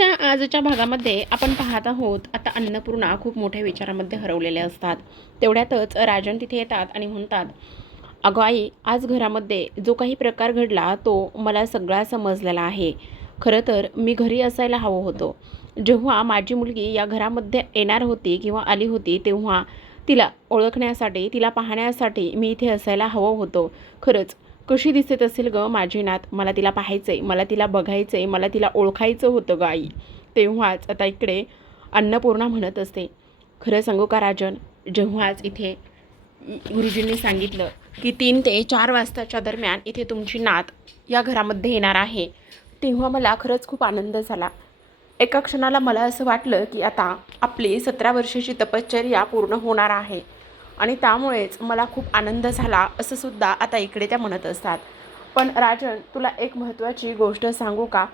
आजच्या भागामध्ये आपण पाहत आहोत, आता अन्नपूर्णा खूप मोठ्या विचारामध्ये हरवलेल्या असतात. तेवढ्यातच राजन तिथे येतात आणि म्हणतात, अगं आई, आज घरामध्ये जो काही प्रकार घडला तो मला सगळा समजलेला आहे. खरं तर मी घरी असायला हवं होतं. जेव्हा माझी मुलगी या घरामध्ये येणार होती किंवा आली होती, तेव्हा तिला ओळखण्यासाठी, तिला पाहण्यासाठी मी इथे असायला हवं होतं. खरंच कशी दिसत असेल गं माझी नात, मला तिला पाहायचंय, मला तिला बघायचंय, मला तिला ओळखायचं होतं गं आई. तेव्हाच आता इकडे अन्नपूर्णा म्हणत असते, खरं सांगू का राजन, जेव्हाच इथे गुरुजींनी सांगितलं की 3 ते 4 वाजताच्या दरम्यान इथे तुमची नात या घरामध्ये येणार आहे, तेव्हा मला खरंच खूप आनंद झाला. एका क्षणाला मला असं वाटलं की आता आपली 17 वर्षाची तपश्चर्या पूर्ण होणार आहे आणि त्यामुळेच मला खूप आनंद झाला, असं सुद्धा आता इकडे त्या म्हणत असतात. पण राजन, तुला एक महत्त्वाची गोष्ट सांगू का?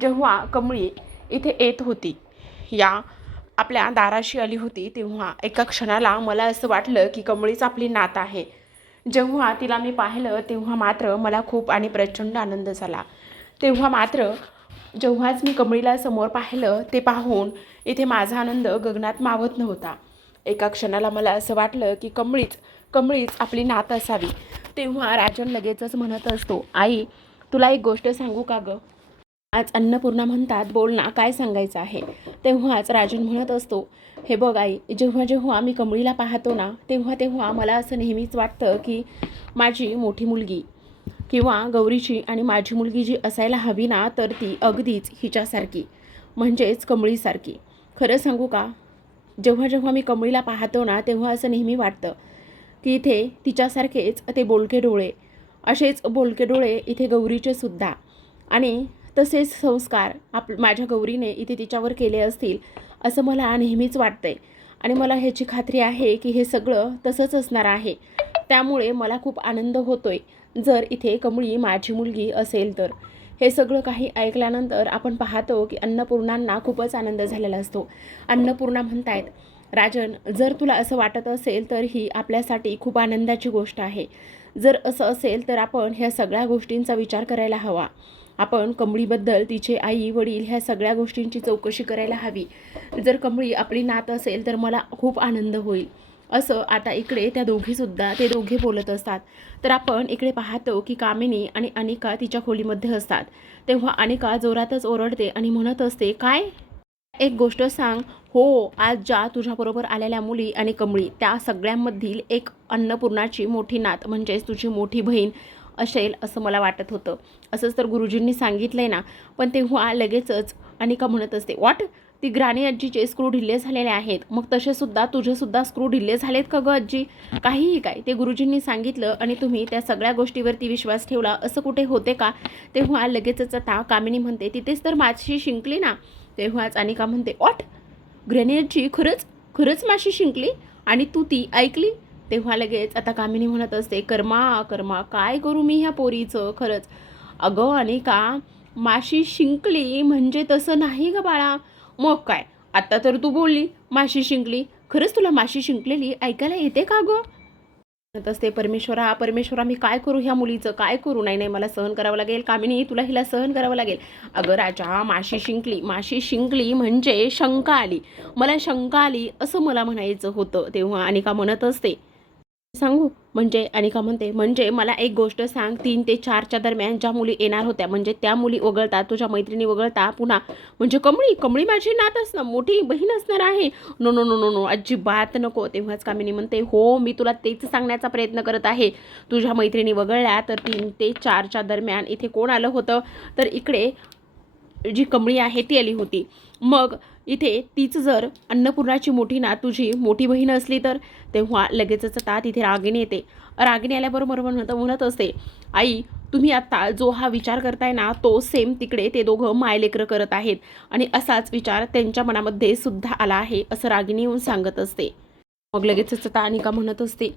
जेव्हा कमळी इथे येत होती, या आपल्या दाराशी आली होती, तेव्हा एका क्षणाला मला असं वाटलं की कमळीच आपली नात आहे. जेव्हा तिला मी पाहिलं तेव्हा मात्र मला खूप आणि प्रचंड आनंद झाला. तेव्हा मात्र जेव्हाच मी कमळीला समोर पाहिलं, ते पाहून इथे माझा आनंद गगनात मावत नव्हता. एका क्षणाला मला असं वाटलं की कमळीच आपली नात असावी. तेव्हा राजन लगेचच म्हणत असतो, आई, तुला एक गोष्ट सांगू का गं? आज अन्नपूर्णा म्हणतात, बोल ना, काय सांगायचं आहे? तेव्हाच राजन म्हणत असतो, हे बघ आई, जेव्हा जेव्हा मी कमळीला पाहतो ना, तेव्हा तेव्हा मला असं नेहमीच वाटतं की माझी मोठी मुलगी किंवा गौरीची आणि माझी मुलगी जी असायला हवी ना, तर ती अगदीच हिच्यासारखी, म्हणजेच कमळीसारखी. खरं सांगू का, जेव्हा जेव्हा मी कमळीला पाहतो ना, तेव्हा असं नेहमी वाटतं की इथे तिच्यासारखेच ते बोलके डोळे, असेच बोलके डोळे इथे गौरीचे सुद्धा, आणि तसेच संस्कार माझ्या गौरीने इथे तिच्यावर केले असतील, असं मला नेहमीच वाटतंय. आणि मला ह्याची खात्री आहे की हे सगळं तसंच असणार आहे. त्यामुळे मला खूप आनंद होतोय जर इथे कमळी माझी मुलगी असेल तर. हे सगळं काही ऐकल्यानंतर आपण पाहतो की अन्नपूर्णांना खूपच आनंद झालेला असतो. अन्नपूर्णा म्हणतायत, राजन, जर तुला असं वाटत असेल तर ही आपल्यासाठी खूप आनंदाची गोष्ट आहे. जर असं असेल तर आपण ह्या सगळ्या गोष्टींचा विचार करायला हवा. आपण कमळीबद्दल, तिचे आई वडील, ह्या सगळ्या गोष्टींची चौकशी करायला हवी. जर कमळी आपली नात असेल तर मला खूप आनंद होईल, असं आता इकडे त्या दोघीसुद्धा, ते दोघे बोलत असतात. तर आपण इकडे पाहतो की कामिनी आणि अनिका तिच्या खोलीमध्ये असतात. तेव्हा अनिका जोरातच ओरडते आणि म्हणत असते, काय? एक गोष्ट सांग. हो, आज ज्या तुझ्याबरोबर आलेल्या मुली आणि कमळी, त्या सगळ्यांमधील एक अन्नपूर्णाची मोठी नात, म्हणजेच तुझी मोठी बहीण असेल असं मला वाटत होतं. असंच तर गुरुजींनी सांगितलंय ना. पण तेव्हा लगेचच अनिका म्हणत असते, व्हॉट? ती ग्राणी आजीचे स्क्रू ढिल्ले झालेले आहेत, मग तसेसुद्धा तुझेसुद्धा स्क्रू ढिल्ले झालेत का गं आजी? काहीही काय, ते गुरुजींनी सांगितलं आणि तुम्ही त्या सगळ्या गोष्टीवरती विश्वास ठेवला, असं कुठे होते का? तेव्हा लगेचच आता कामिनी म्हणते, तिथेच तर माशी शिंकली ना. तेव्हाच अनिका म्हणते, व्हॉट? ग्रेनेडची खरंच खरंच माशी शिंकली आणि तू ती ऐकली? तेव्हा लगेच आता कामिनी म्हणत असते, कर्मा कर्मा, काय करू मी ह्या पोरीचं खरंच. अगं अनिका, माशी शिंकली म्हणजे तसं नाही ग बाळा. मग काय, आता तर तू बोलली माशी शिंकली, खरंच तुला माशी शिंकलेली ऐकायला येते का गं? म्हणत असते, परमेश्वरा परमेश्वरा, मी काय करू ह्या मुलीचं, काय करू? नाही नाही, मला सहन करावं लागेल. कामिनी, तुला हिला सहन करावं लागेल. अगं राजा, माशी शिंकली म्हणजे शंका आली, मला शंका आली असं मला म्हणायचं होतं. तेव्हा अनिका म्हणत असते, सांगू? म्हणजे अनिका म्हणते, म्हणजे मला एक गोष्ट सांग, 3 ते 4च्या दरम्यान ज्या मुली येणार होत्या, म्हणजे त्या मुली वगळता, तुझ्या मैत्रिणी वगळता, पुन्हा म्हणजे कमळी माझी नात असणार, मोठी बहीण असणार आहे? No no no no no, अजिबात नको. तेव्हाच कामिनी म्हणते, हो, मी तुला तेच सांगण्याचा प्रयत्न करत आहे. तुझ्या मैत्रिणी वगळल्या तर 3 ते 4च्या दरम्यान इथे कोण आलं होतं? तर इकडे जी कमळी आहे ती आली होती. मग इथे तीच जर अन्नपूर्णाची मोठी नात, तुझी मोठी बहीण असली तर? तेव्हा लगेचच आता तिथे रागिणी येते. रागिणी आल्याबरोबर म्हणत असते, आई, तुम्ही आत्ता जो हा विचार करताय ना, तो सेम तिकडे ते दोघं मायलेकरं करत आहेत आणि असाच विचार त्यांच्या मनामध्ये सुद्धा आला आहे, असं रागिणी येऊन सांगत असते. मग लगेचच आता अनिका म्हणत असते,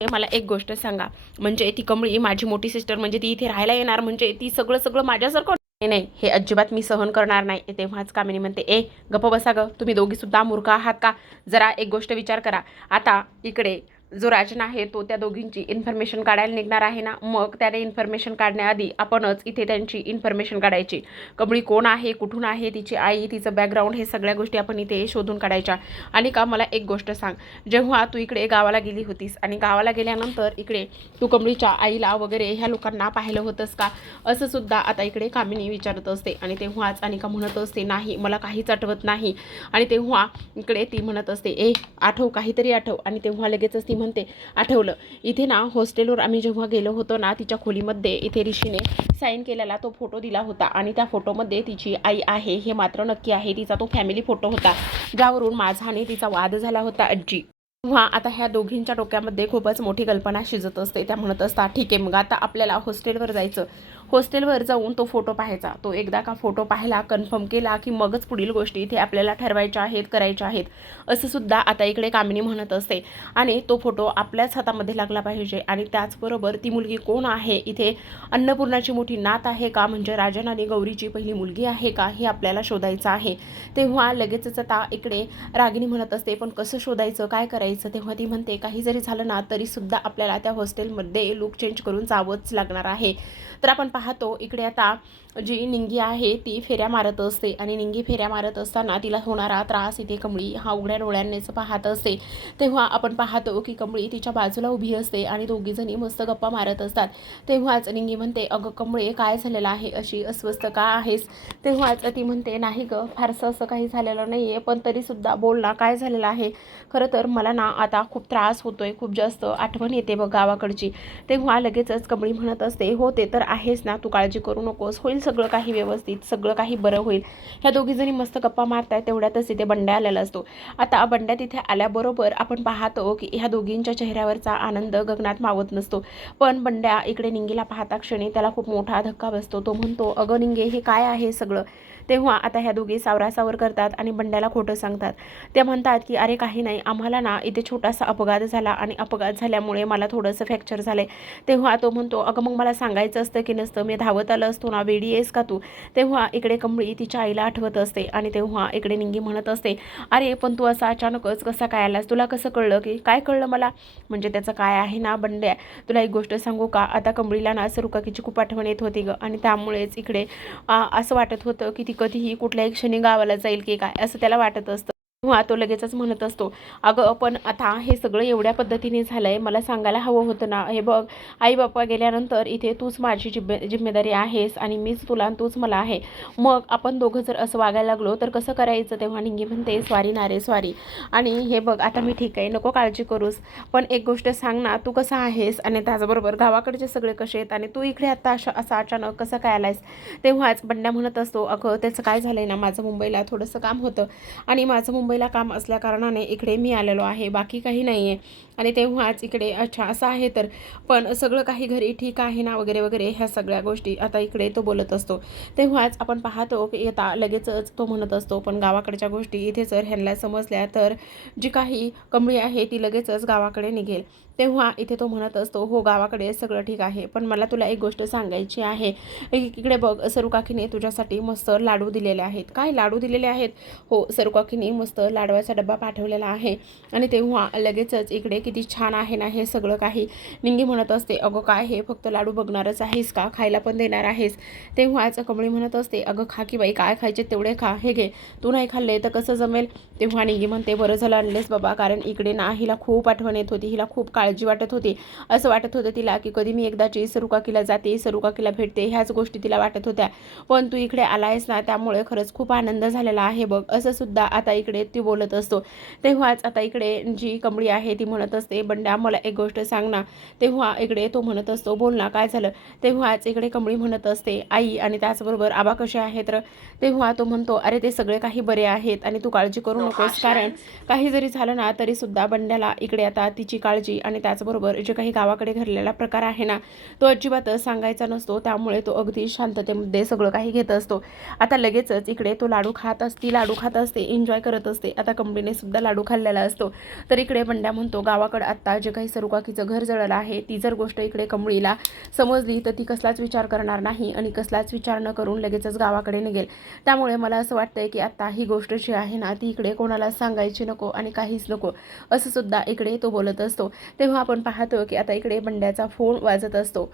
मला एक गोष्ट सांगा, म्हणजे ती कमळी माझी मोठी सिस्टर, म्हणजे ती इथे राहायला येणार, म्हणजे ती सगळं सगळं माझ्यासारखं? नाही नाही, हे अजिबात मी सहन करणार नाही. तेव्हाच कामिनी म्हणते, ए गप्प बसा गं, तुम्ही दोघीसुद्धा मूर्ख आहात का? जरा एक गोष्ट विचार करा. आता इकडे जो राजन आहे तो त्या दोघींची इन्फॉर्मेशन काढायला निघणार आहे ना, मग त्याने इन्फॉर्मेशन काढण्याआधी आपणच इथे त्यांची इन्फॉर्मेशन काढायची. कमळी कोण आहे, कुठून आहे, तिची आई, तिचं बॅकग्राऊंड, हे सगळ्या गोष्टी आपण इथे शोधून काढायच्या. आणि का मला एक गोष्ट सांग, जेव्हा तू इकडे गावाला गेली होतीस आणि गावाला गेल्यानंतर इकडे तू कमळीच्या आईला वगैरे ह्या लोकांना पाहिलं होतंस का, असं सुद्धा आता इकडे कामिनी विचारत असते. आणि तेव्हाच अनिका म्हणत असते, नाही मला काहीच आठवत नाही. आणि तेव्हा इकडे ती म्हणत असते, आठव, काहीतरी आठव. आणि तेव्हा लगेचच ती म्हणते, आठवलं, इथे ना हॉस्टेलवर आम्ही जेव्हा गेलो होतो ना, तिच्या खोलीमध्ये इथे ऋषीने साईन केलेला तो फोटो दिला होता. आणि त्या फोटोमध्ये तिची आई आहे हे मात्र नक्की आहे. तिचा तो फॅमिली फोटो होता ज्यावरून माझा आणि तिचा वाद झाला होता आजी. तेव्हा आता ह्या दोघींच्या डोक्यामध्ये खूपच मोठी कल्पना शिजत असते. त्या म्हणत असतात, ठीक आहे, मग आता आपल्याला हॉस्टेलवर जायचं. हॉस्टेलवर जाऊन तो फोटो पाहायचा. तो एकदा का फोटो पाहायला कन्फर्म केला की मगच पुढील गोष्टी इथे आपल्याला ठरवायच्या आहेत, करायच्या आहेत, असं सुद्धा आता इकडे कामिनी म्हणत असते. आणि तो फोटो आपल्याच हातामध्ये लागला पाहिजे. आणि त्याचबरोबर ती मुलगी कोण आहे, इथे अन्नपूर्णाची मोठी नात आहे का, म्हणजे राजन आणि गौरीची पहिली मुलगी आहे का, हे आपल्याला शोधायचं आहे. तेव्हा लगेचच आता इकडे रागिनी म्हणत असते, पण कसं शोधायचं, काय करायचं. तेव्हा ती म्हणते, काही जरी झालं ना तरीसुद्धा आपल्याला त्या हॉस्टेलमध्ये लुक चेंज करून जावंच लागणार आहे. तर आपण पाहतो इकडे आता जी निंगी आहे ती फेऱ्या मारत असते. आणि निंगी फेऱ्या मारत असताना तिला होणारा त्रास इथे कमळी हा उघड्या डोळ्यांनीच पाहत असते. तेव्हा आपण पाहतो की कमळी तिच्या बाजूला उभी असते आणि दोघीजणी मस्त गप्पा मारत असतात. तेव्हाच निंगी म्हणते, अगं कमळे, काय झालेलं आहे, अशी अस्वस्थ का आहेस. तेव्हाच ती म्हणते, नाही गं, फारसं असं काही झालेलं नाही आहे, पण तरीसुद्धा बोल ना, काय झालेलं आहे. खरं तर मला ना आता खूप त्रास होतोय, खूप जास्त आठवण येते बघ गावाकडची. तेव्हा लगेचच कमळी म्हणत असते, हो ते तर आहेच ना, तू काळजी करू नकोस, होईल सगळं काही व्यवस्थित, सगळं काही बरं होईल. ह्या दोघीजणी मस्त गप्पा मारतायत. तेवढ्यातच तिथे बंड्या आलेला असतो. आता बंड्या तिथे आल्याबरोबर आपण पाहतो की ह्या दोघींच्या चेहऱ्यावरचा आनंद गगनात मावत नसतो. पण बंड्या इकडे निंगीला पाहता क्षणी त्याला खूप मोठा धक्का बसतो. तो म्हणतो, अगं निंगे, हे काय आहे सगळं. तेव्हा आता ह्या दोघी सावरासावर करतात आणि बंड्याला खोटं सांगतात. ते म्हणतात की अरे काही नाही, आम्हाला ना इथे छोटासा अपघात झाला आणि अपघात झाल्यामुळे मला थोडंसं फ्रॅक्चर झालं आहे. तेव्हा तो म्हणतो, अगं मग मला सांगायचं असतं की नसतं, मी धावत आलं असतो ना, वेडी आहेस का तू. तेव्हा इकडे कमळी तिच्या आईला आठवत असते. आणि तेव्हा इकडे निंगी म्हणत असते, अरे पण तू असा अचानकच कसा काय आलास, तुला कसं कळलं, की काय कळलं मला. म्हणजे त्याचं काय आहे ना बंड्या, तुला एक गोष्ट सांगू का, आता कमळीला ना सरुकाकीची खूप आठवण येत होती गं. आणि त्यामुळेच इकडे असं वाटत होतं की ती कधीही कुठल्याही क्षणी गावाला जाईल की काय, असं त्याला वाटत असतं. तेव्हा तो लगेचच म्हणत असतो, अगं पण आता हे सगळं एवढ्या पद्धतीने झालं आहे, मला सांगायला हवं होतं ना. हे बघ, आई बाप्पा गेल्यानंतर इथे तूच माझी जिम्मेदारी आहेस आणि मीच तुला आणि तूच मला आहे. मग आपण दोघं जर असं वागायला लागलो तर कसं करायचं. तेव्हा निंगी म्हणते, स्वारी ना रे स्वारी. आणि हे बघ, आता मी ठीक आहे, नको काळजी करूस, पण एक गोष्ट सांग ना, तू कसा आहेस आणि त्याचबरोबर गावाकडचे सगळे कसे आहेत आणि तू इकडे आता असा अचानक कसं काय आलायस. तेव्हाच बंड्या म्हणत असतो, अगं त्याचं काय झालं आहे ना, माझं मुंबईला थोडंसं काम होतं आणि माझं मुंबईला काम असल्याकारणाने इकडे मी आलेलो आहे, बाकी काही नाही आहे. आणि तेव्हाच इकडे अच्छा असं आहे तर, पण सगळं काही घरी ठीक आहे ना, वगैरे वगैरे ह्या सगळ्या गोष्टी आता इकडे तो बोलत असतो. तेव्हाच आपण पाहतो की आता लगेचच तो म्हणत असतो, पण गावाकडच्या गोष्टी इथे जर ह्यांना समजल्या तर जी काही कमळी आहे ती लगेचच गावाकडे निघेल. तेव्हा इथे तो म्हणत असतो, हो गावाकडे सगळं ठीक आहे, पण मला तुला एक गोष्ट सांगायची आहे. इकडे बघ, सरुकाकीने तुझ्यासाठी मस्त लाडू दिलेले आहेत. काय लाडू दिलेले आहेत. हो, सरुकाकीने मस्त लाडवाचा डब्बा पाठवलेला आहे. आणि तेव्हा लगेचच इकडे किती छान आहे ना हे सगळं काही. निंगी म्हणत असते, अगं काय हे फक्त लाडू बघणारच आहेस का, खायला पण देणार आहेस. तेव्हाच कमळी म्हणत असते, अगं खा की बाई, काय खायचे तेवढे खा, हे घे, तू नाही खाल्ले तर कसं जमेल. तेव्हा निंगी म्हणते, बरं झालं आणलेस बाबा, कारण इकडे ना हिला खूप आठवण येत होती, हिला खूप काळजी वाटत होती. असं वाटत होतं तिला की कधी मी एकदाची सरुकाकीला जाते, सरुकाकीला भेटते, ह्याच गोष्टी तिला वाटत होत्या. पण तू इकडे आलायस ना, त्यामुळे खरंच खूप आनंद झालेला आहे बघ, असं सुद्धा आता इकडे ती बोलत असतो. तेव्हाच आता इकडे जी कमळी आहे ती म्हणत असते, बंड्या मला एक गोष्ट सांग ना. तेव्हा इकडे तो म्हणत असतो, बोल ना, काय झालं. तेव्हाच इकडे कमळी म्हणत असते, आई आणि त्याचबरोबर आबा कसे आहेत तर. तेव्हा तो म्हणतो, अरे ते सगळे काही बरे आहेत आणि तू काळजी करू नकोस, कारण काही जरी झालं ना तरी सुद्धा बंड्याला इकडे आता तिची काळजी आणि त्याचबरोबर जे काही गावाकडे घडलेला प्रकार आहे ना तो अजिबातच सांगायचा नसतो. त्यामुळे तो अगदी शांततेमध्ये सगळं काही घेत असतो. आता लगेचच इकडे तो ती लाडू खात असते, एन्जॉय करत असते. असते. आता कमळीने सुद्धा लाडू खाल्लेला असतो. तर इकडे बंड्या म्हणतो गावाकडे आत्ता जे काही सरुकाकीचं घर जळलं आहे ती जर गोष्ट इकडे कमळीला समजली तर ती कसलाच विचार करणार नाही आणि कसलाच विचार न करून लगेचच गावाकडे निघेल. त्यामुळे मला असं वाटतंय की आता ही गोष्ट जी आहे ना ती इकडे कोणाला सांगायची नको आणि काहीच नको असं सुद्धा इकडे तो बोलत असतो. तेव्हा आपण पाहतो की आता इकडे बंड्याचा फोन वाजत असतो.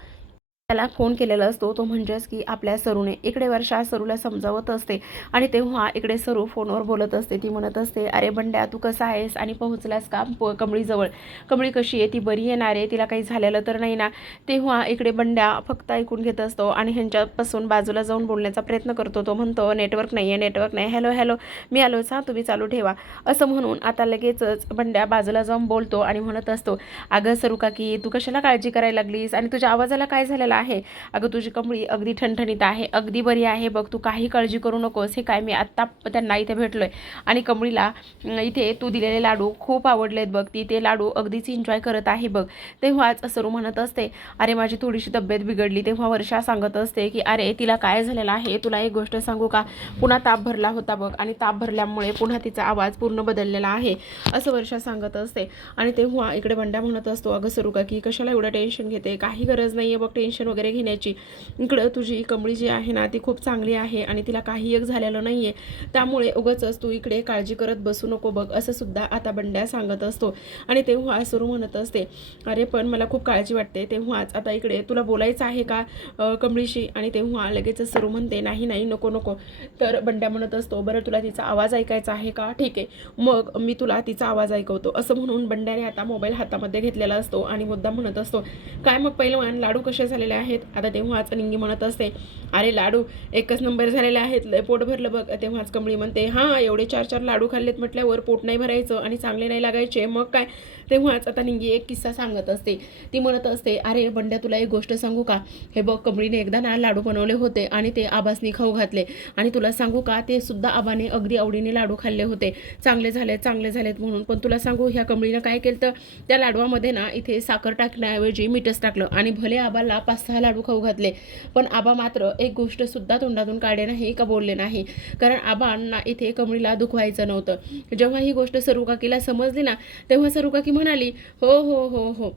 त्याला फोन केलेला असतो तो म्हणजेच की आपल्या सरूने. इकडे वर्षा सरूला समजावत असते आणि तेव्हा इकडे सरू फोनवर बोलत असते. ती म्हणत असते अरे बंड्या तू कसा आहेस आणि पोहोचलास का कमळीजवळ. कमळी कशी आहे, ती बरी येणार आहे, तिला काही झालेलं तर नाही ना. तेव्हा इकडे बंड्या फक्त ऐकून घेत असतो आणि ह्यांच्यापासून बाजूला जाऊन बोलण्याचा प्रयत्न करतो. तो म्हणतो नेटवर्क नाही आहे, नेटवर्क नाही, हॅलो हॅलो मी आलोच हां, तुम्ही चालू ठेवा असं म्हणून आता लगेचच बंड्या बाजूला जाऊन बोलतो आणि म्हणत असतो अगं सरू काकी तू कशाला काळजी करायला लागलीस आणि तुझ्या आवाजाला काय झालेलं आहे. अगं तुझी कमळी अगदी ठणठणीत आहे, अगदी बरी आहे बघ, तू काही काळजी करू नकोस. हे काय मी आत्ता त्यांना इथे भेटलोय आणि कमळीला इथे तू दिलेले लाडू खूप आवडलेत बघ, ती ते लाडू अगदीच एन्जॉय करत आहे बघ. तेव्हाच सरू म्हणत असते अरे माझी थोडीशी तब्येत बिघडली. तेव्हा वर्षा सांगत असते की अरे तिला काय झालेलं आहे, तुला एक गोष्ट सांगू का, पुन्हा ताप भरला होता बघ आणि ताप भरल्यामुळे पुन्हा तिचा आवाज पूर्ण बदललेला आहे असं वर्षा सांगत असते. आणि तेव्हा इकडे बंड्या म्हणत असतो अगं सरू काकी कशाला एवढं टेन्शन घेते, काही गरज नाही आहे बघ टेन्शन वगैरे घेण्याची. इकडं तुझी कमळी जी आहे ना ती खूप चांगली आहे आणि तिला काही एक झालेलं नाही आहे, त्यामुळे उगाचच तू इकडे काळजी करत बसू नको बघ असं सुद्धा आता बंड्या सांगत असतो. आणि तेव्हा सरू म्हणत असते अरे पण मला खूप काळजी वाटते. तेव्हाच आता इकडे तुला बोलायचं आहे का कमळीशी. आणि तेव्हा लगेच सरू म्हणते नाही नाही नको नको. तर बंड्या म्हणत असतो बरं तुला तिचा आवाज ऐकायचा आहे का, ठीक आहे मग मी तुला तिचा आवाज ऐकवतो असं म्हणून बंड्याने आता मोबाईल हातामध्ये घेतलेला असतो आणि मुद्दाम म्हणत असतो काय मग पहिलवान लाडू कसे झालेले आहेत. आता तेव्हाच निंगी म्हणत असते अरे लाडू एकच नंबर झालेले आहेत, लय पोट भरलं बघ. तेव्हाच कमळी म्हणते हां एवढे 4-4 लाडू खाल्लेत म्हटल्यावर पोट नाही भरायचं आणि चांगले नाही लागायचे मग काय. तेव्हाच आता निंगी एक किस्सा सांगत असते. ती म्हणत असते अरे बंड्या तुला एक गोष्ट सांगू का, हे बघ कमळीने एकदा ना लाडू बनवले होते आणि ते आबासनी खाऊ घातले आणि तुला सांगू का ते सुद्धा आबाने अगदी आवडीने लाडू खाल्ले होते, चांगले झालेत म्हणून. पण तुला सांगू ह्या कमळीनं काय केलं तर त्या लाडवामध्ये ना इथे साखर टाकण्याऐवजी मीठच टाकलं आणि भले आबाला 5-6 लाडू खाऊ घातले पण आबा मात्र एक गोष्ट सुद्धा तोंडातून काढले नाही का बोलले नाही, कारण आबांना इथे कमळीला दुखवायचं नव्हतं. जेव्हा ही गोष्ट सरुकाकीला समजली ना तेव्हा सरुकाकी म्हणाली हो हो हो हो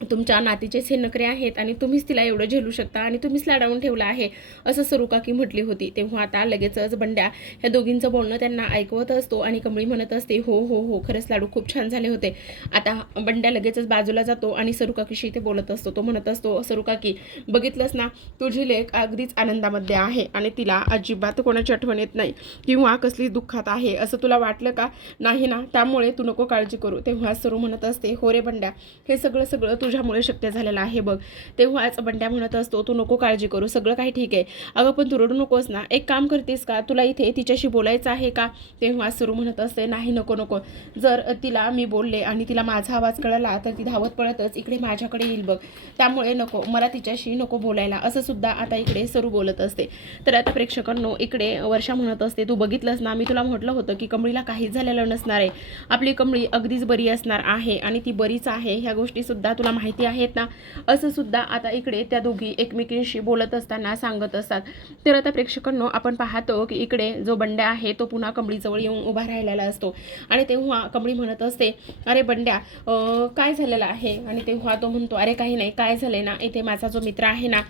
तुमच्या नातीचेच हे नखरे आहेत आणि तुम्हीच तिला एवढं झेलू शकता आणि तुम्हीच लाडावून ठेवलं आहे असं सरुकाकी म्हटली होती. तेव्हा आता लगेचच बंड्या ह्या दोघींचं बोलणं त्यांना ऐकवत असतो आणि कमळी म्हणत असते हो हो हो खरंच लाडू खूप छान झाले होते. आता बंड्या लगेचच बाजूला जातो आणि सरुकाकीशी ते बोलत असतो. तो म्हणत असतो सरुकाकी बघितलंस ना तुझी लेक अगदीच आनंदामध्ये आहे आणि तिला अजिबात कोणाची आठवण येत नाही किंवा कसलीच दुःखात आहे असं तुला वाटलं का नाही ना, त्यामुळे तू नको काळजी करू. तेव्हा सरू म्हणत असते हो रे बंड्या हे सगळं तुझ्यामुळे शक्य झालेलं आहे बघ. तेव्हाच बंड्या म्हणत असतो तू नको काळजी करू, सगळं काही ठीक आहे. अगं पण तू रडू नकोस ना, एक काम करतेस का, तुला इथे तिच्याशी बोलायचं आहे का. तेव्हा सुरू म्हणत असते नाही नको नको, जर तिला मी बोलले आणि तिला माझा आवाज कळला तर ती धावत पळतच इकडे माझ्याकडे येईल बघ, त्यामुळे नको मला तिच्याशी नको बोलायला असं सुद्धा आता इकडे सरू बोलत असते. तर आता प्रेक्षकांनो इकडे वर्षा म्हणत असते तू बघितलंस ना, मी तुला म्हटलं होतं की कमळीला काहीच झालेलं नसणार आहे, आपली कमळी अगदीच बरी असणार आहे आणि ती बरीच आहे, ह्या गोष्टी सुद्धा तुला माहिती आहेत ना असं सुद्धा आता इकडे त्या दोघी एकमेकींशी बोलत असताना सांगत असतात. तर आता प्रेक्षकांनो आपण पाहतो की इकडे जो बंड्या आहे तो पुन्हा कमळीजवळ येऊन उभा राहिलेला असतो आणि तेव्हा कमळी म्हणत असते अरे बंड्या काय झालेलं आहे. आणि तेव्हा तो म्हणतो अरे काही नाही, काय झाले ना इथे माझा जो मित्र आहे ना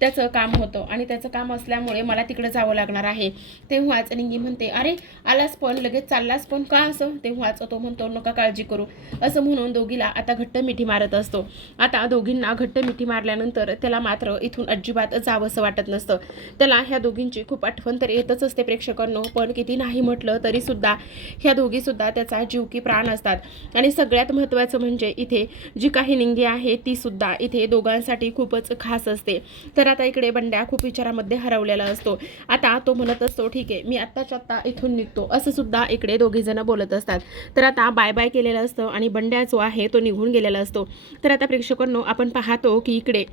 त्याचं काम होतं आणि त्याचं काम असल्यामुळे मला तिकडे जावं लागणार आहे. तेव्हाच निंगी म्हणते अरे आलास पण लगेच चाललास पण का असं. तेव्हाच तो म्हणतो नका काळजी करू असं म्हणून दोघीला आता घट्ट मिठी मारत असतो. आता दोघींना घट्ट मिठी मारल्यानंतर त्याला मात्र इथून अजिबात जावंसं वाटत नसतं. त्याला ह्या दोघींची खूप आठवण तर येतच असते प्रेक्षकांनो, पण किती नाही म्हटलं तरी सुद्धा ह्या दोघी सुद्धा त्याचा जीव की प्राण असतात. आणि सगळ्यात महत्त्वाचं म्हणजे इथे जी काही निंगी आहे ती सुद्धा इथे दोघांसाठी खूपच खास असते. तर आता इकडे बंड्या खूप विचारामध्ये हरवलेला असतो. आता तो म्हणत असतो ठीक आहे मी आत्ताच्या आत्ता इथून निघतो असं सुद्धा इकडे दोघीजण बोलत असतात. तर आता बाय बाय केलेलं असतं आणि बंड्या जो आहे तो निघून गेलेला असतो. तर आता प्रेक्षकांनो आपण पाहतो की इकडे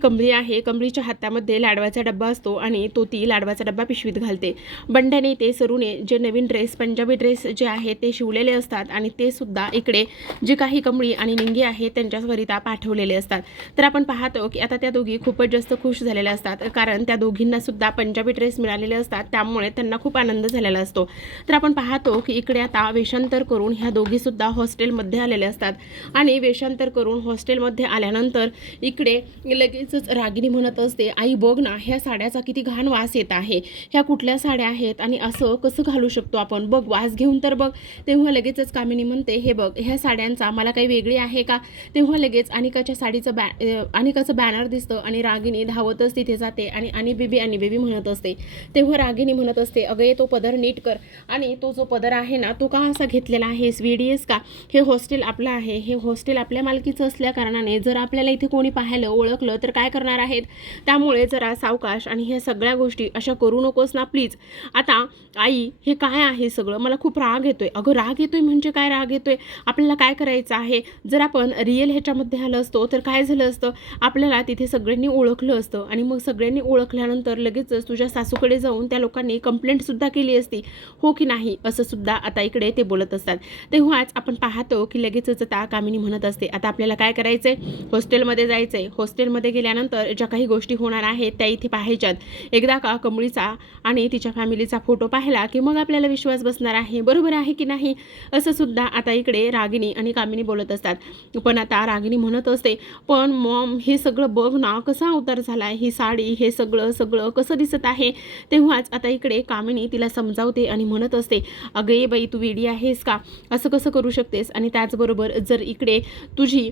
कमळी आहे. कमळीच्या हातामध्ये लाडवाचा डब्बा असतो आणि तो ती लाडवाचा डब्बा पिशवीत घालते. बंड्याने ते सरूने जे नवीन ड्रेस पंजाबी ड्रेस जे आहे ते शिवलेले असतात आणि ते सुद्धा इकडे जे काही कमळी आणि निंगी आहे त्यांच्याकरिता पाठवलेले असतात. तर आपण पाहतो की आता त्या दोघी खूपच जास्त खुश झालेल्या असतात, कारण त्या दोघींना सुद्धा पंजाबी ड्रेस मिळालेले असतात, त्यामुळे त्यांना खूप आनंद झालेला असतो. तर आपण पाहतो की इकडे आता वेषांतर करून ह्या दोघी सुद्धा हॉस्टेलमध्ये आलेल्या असतात आणि वेषांतर करून हॉस्टेलमध्ये आल्यानंतर इकडे लगेच रागिनी म्हणत असते, आई बघ ना, ह्या साड्याचा किती घाण वास येत आहे, ह्या कुठल्या साड्या आहेत आणि असं कसं घालू शकतो आपण, बघ वास घेऊन तर बघ. तेव्हा लगेचच कामिनी म्हणते, हे बघ ह्या साड्यांचा मला काही वेगळी आहे का. तेव्हा लगेच अनिकाच्या साडीचं अनिकाचं बॅनर दिसतं आणि रागिनी धावतच तिथे जाते आणि आणि बेबी म्हणत असते. तेव्हा रागिनी म्हणत असते, अगं तो पदर नीट कर, आणि तो जो पदर आहे ना तो का असा घेतलेला आहेस, वेडीएस का, हे हॉस्टेल आपलं आहे, हे हॉस्टेल आपल्या मालकीचं असल्या कारणाने जर आपल्याला इथे कोणी पाहिलं ओळखलं तर काय करणार आहेत, त्यामुळे जरा सावकाश आणि ह्या सगळ्या गोष्टी अशा करू नकोस ना प्लीज. आता आई हे काय आहे सगळं, मला खूप राग येतोय. अगं राग येतोय म्हणजे काय राग येतोय, आपल्याला काय करायचं आहे, जर आपण रिअल ह्याच्यामध्ये आलं असतो तर काय झालं असतं, आपल्याला तिथे सगळ्यांनी ओळखलं असतं आणि मग सगळ्यांनी ओळखल्यानंतर लगेचच तुझ्या सासूकडे जाऊन त्या लोकांनी कंप्लेंटसुद्धा केली असती, हो की नाही, असं सुद्धा आता इकडे ते बोलत असतात. तेव्हाच आपण पाहतो की लगेचच आता कामिनी म्हणत असते, आता आपल्याला काय करायचंय, हॉस्टेलमध्ये जायचंय, हॉस्टेलमध्ये गेल्यानंतर ज्या काही गोष्टी होणार आहेत त्या इथे पाहायच्यात. एकदा का कमळीचा आणि तिच्या फॅमिलीचा फोटो पाहिला की मग आपल्याला विश्वास बसणार आहे, बरोबर आहे की नाही, असं सुद्धा आता इकडे रागिनी आणि कामिनी बोलत असतात. पण आता रागिनी म्हणत असते, पण मॉम हे सगळं बघ ना, कसा अवतार झालाय, ही साडी, हे सगळं सगळं कसं दिसत आहे. तेव्हाच आता इकडे कामिनी तिला समजावते आणि म्हणत असते, अगं ये बाई तू वेडी आहेस का, असं कसं करू शकतेस. आणि त्याचबरोबर जर इकडे तुझी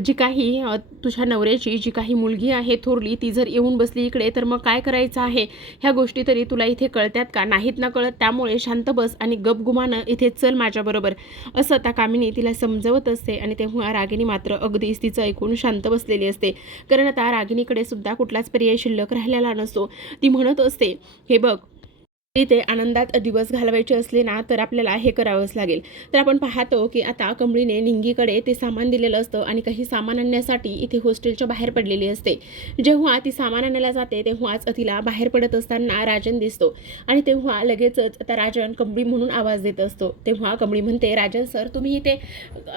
जी काही तुझ्या नवऱ्याची जी काही मुलगी आहे थोरली, ती जर येऊन बसली इकडे तर मग काय करायचं आहे, ह्या गोष्टी तरी तुला इथे कळतात का, नाहीत ना कळत, त्यामुळे शांत बस आणि गपगुमानं इथे चल माझ्याबरोबर, असं त्या कामिनी तिला समजवत असते. आणि तेव्हा रागिनी मात्र अगदीच तिचं ऐकून शांत बसलेली असते, कारण आता रागिनीकडे सुद्धा कुठलाच पर्याय शिल्लक राहिलेला नसतो. ती म्हणत असते, हे बघ इथे आनंदात दिवस घालवायचे असले ना तर आपल्याला हे करावंच लागेल. तर आपण पाहतो की आता कमळीने निंगीकडे ते सामान दिलेलं असतं आणि काही सामान आणण्यासाठी इथे हॉस्टेलच्या बाहेर पडलेली असते. जेव्हा ती सामान आणायला जाते तेव्हाच तिला बाहेर पडत असताना राजन दिसतो आणि तेव्हा लगेचच आता राजन कमळी म्हणून आवाज देत असतो. तेव्हा कमळी म्हणते, राजन सर तुम्ही इथे,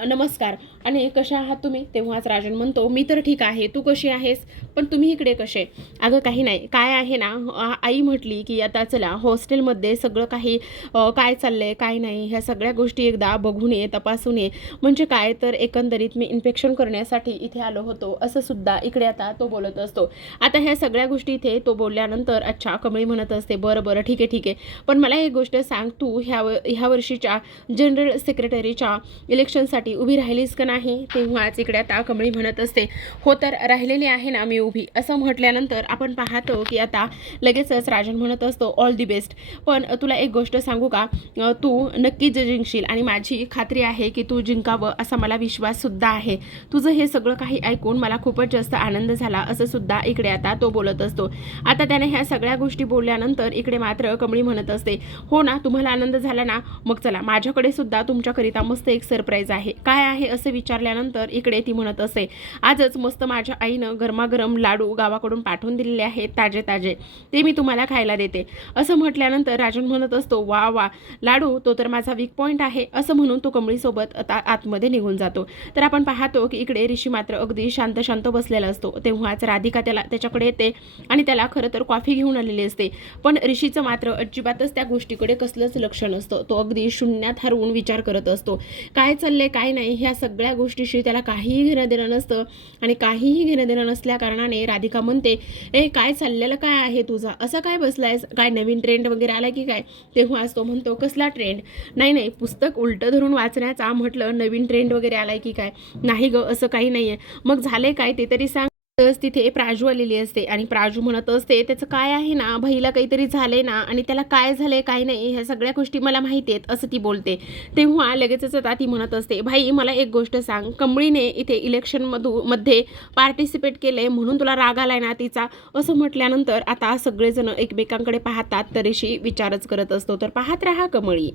नमस्कार, आणि कशा आहात तुम्ही. तेव्हाच राजन म्हणतो, मी तर ठीक आहे, तू कशी आहेस, पण तुम्ही इकडे कसे. अगं काही नाही, काय आहे ना, आई म्हटली की आता चला हॉस्टेलमध्ये सगळं काही काय चाललंय काय नाही ह्या सगळ्या गोष्टी एकदा बघून ये, तपासून ये, म्हणजे काय तर एकंदरीत मी इन्फेक्शन करण्यासाठी इथे आलो होतो, असं सुद्धा इकडे आता तो बोलत असतो. आता ह्या सगळ्या गोष्टी इथे तो बोलल्यानंतर अच्छा कमळी म्हणत असते, बरं बरं ठीक आहे, पण मला एक गोष्ट सांग, तू ह्या वर्षीच्या जनरल सेक्रेटरीच्या इलेक्शनसाठी उभी राहिलीस का नाही. तेव्हाच इकडे आता कमळी म्हणत असते, हो तर राहिलेली आहे ना मी उभी, असं म्हटल्यानंतर आपण पाहतो की आता लगेचच राजन म्हणत असतो, ऑल दी बेस्ट, पण तुला एक गोष्ट सांगू का, तू नक्कीच जिंकशील आणि माझी खात्री आहे की तू जिंकावं असा मला विश्वाससुद्धा आहे. तुझं हे सगळं काही ऐकून मला खूपच जास्त आनंद झाला, असं सुद्धा इकडे आता तो बोलत असतो. आता त्याने ह्या सगळ्या गोष्टी बोलल्यानंतर इकडे मात्र कमळी म्हणत असते, हो ना तुम्हाला आनंद झाला ना, मग चला माझ्याकडे सुद्धा तुमच्याकरिता मस्त एक सरप्राईज आहे. काय आहे असं विचारल्यानंतर इकडे ती म्हणत असते, आजच मस्त माझ्या आईनं गरमागरम लाडू गावाकडून पाठवून दिलेले आहेत ताजे ताजे, ते मी तुम्हाला खायला देते. असं म्हटल्यानंतर राजन म्हणत असतो, वा वा लाडू, तो तर माझा वीक पॉईंट आहे, असं म्हणून तो कमळीसोबत आता आतमध्ये निघून जातो. तर आपण पाहतो की इकडे ऋषी मात्र अगदी शांत शांत बसलेला असतो. तेव्हाच राधिका त्याच्याकडे येते आणि त्याला खरं तर कॉफी घेऊन आलेली असते, पण ऋषीचं मात्र अजिबातच त्या गोष्टीकडे कसलंच लक्ष नसतं. तो अगदी शून्यात हरवून विचार करत असतो, काय चाललंय काय नाही ह्या सगळ्या गोष्टीशी त्याला काहीही घेणं देणं नसतं. आणि काहीही घेणं देणं नसल्या कारणाने राधिका म्हणते, काय चाललेलं काय आहे तुझा, असं काय बसलायस, काय नवीन ट्रेंड वगैरे आला की काय. तेव्हाच तो म्हणतो, कसला ट्रेंड, नाही पुस्तक उलटं धरून वाचण्याचा, म्हटलं नवीन ट्रेंड वगैरे आलाय की काय, नाही ग असं काही नाहीये, मग झाले काय ते तरी सांग. तिथे प्राजू आलेली असते आणि प्राजू म्हणत असते, त्याचं काय आहे ना, भाईला काहीतरी झालंय ना, आणि त्याला काय झालंय काय नाही ह्या सगळ्या गोष्टी मला माहिती आहेत, असं ती बोलते. तेव्हा लगेचच आता ती म्हणत असते, भाई मला एक गोष्ट सांग, कमळीने इथे इलेक्शनमध्ये पार्टिसिपेट केले म्हणून तुला राग आलाय ना तिचा, असं म्हटल्यानंतर आता सगळेजण एकमेकांकडे पाहतात. तरीशी विचारच करत असतो. तर पाहत राहा कमळी.